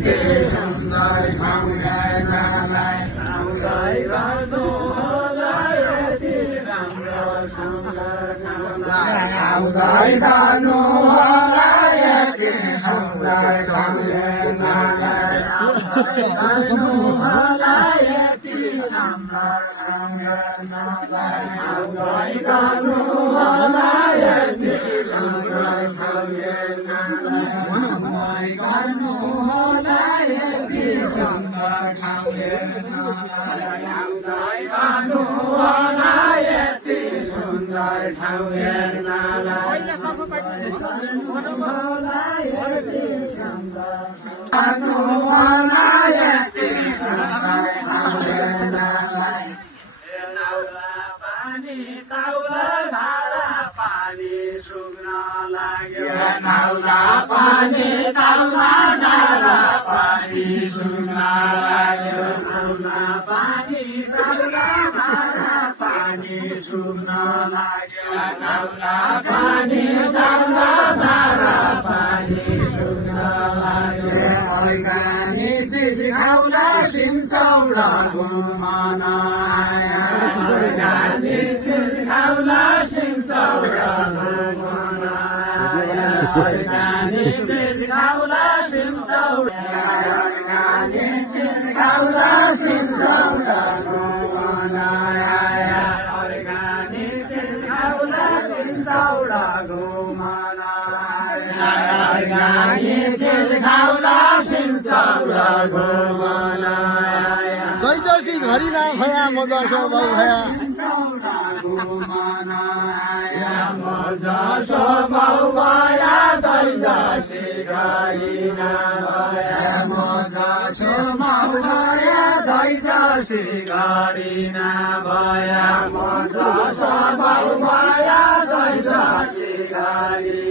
यति सुन्दर ठाउँ हेर्नलाई आउँदै गर्नुहोला यति राम्रो सुन्दर ठाउँलाई आउँदै गर्नुहोला यति सुन्दर ठाउँ हेर्नलाई आउँदै गर्नुहोला यति सुन्दर ठाउँ हेर्नलाई आउँदै गर्नुहोला यति सुन्दर ठाउँ हेर्नलाई गर्नुहोला यति सुन्दर ठाउँ हेर्नलाई आउँदै गर्नुहोला यति सुन्दर ठाउँ हेर्नलाई गर्नुहोला यति सुन्दर गर्नुहोला यति सुन्दर ठाउँ हेर्नलाई नाउला पानी ताउला धारा पानी सुग्न लाग्यो नाउला पानी ताउला धारा पानी सुग्न लाग्यो नाउला पानी ताउला धारा पानी सुग्न लाग्यो नाउला पानी ताउला धारा पानी सुग्न लाग्यो अर्कानी चिज खाउला सिमचौला घुमन आयो अर्कानी चिज खाउला सिमचौला घुमन आयो अर्कानी चिज खाउला सिमचौला अर्कानी चिज खाउला सिमचौला घुमन आयो अर्कानी चिज खाउला सिमचौला घुमन आयो अर्कानी चिज खाउला सिमचौला घुमन आयो दैजसी घरि ना खया म जसो भौ खया जसो भौ भया दैजसी घरि ना भया म जसो भौ भया दैजसी घरि ना भया म जसो भौ भया दैजसी घरि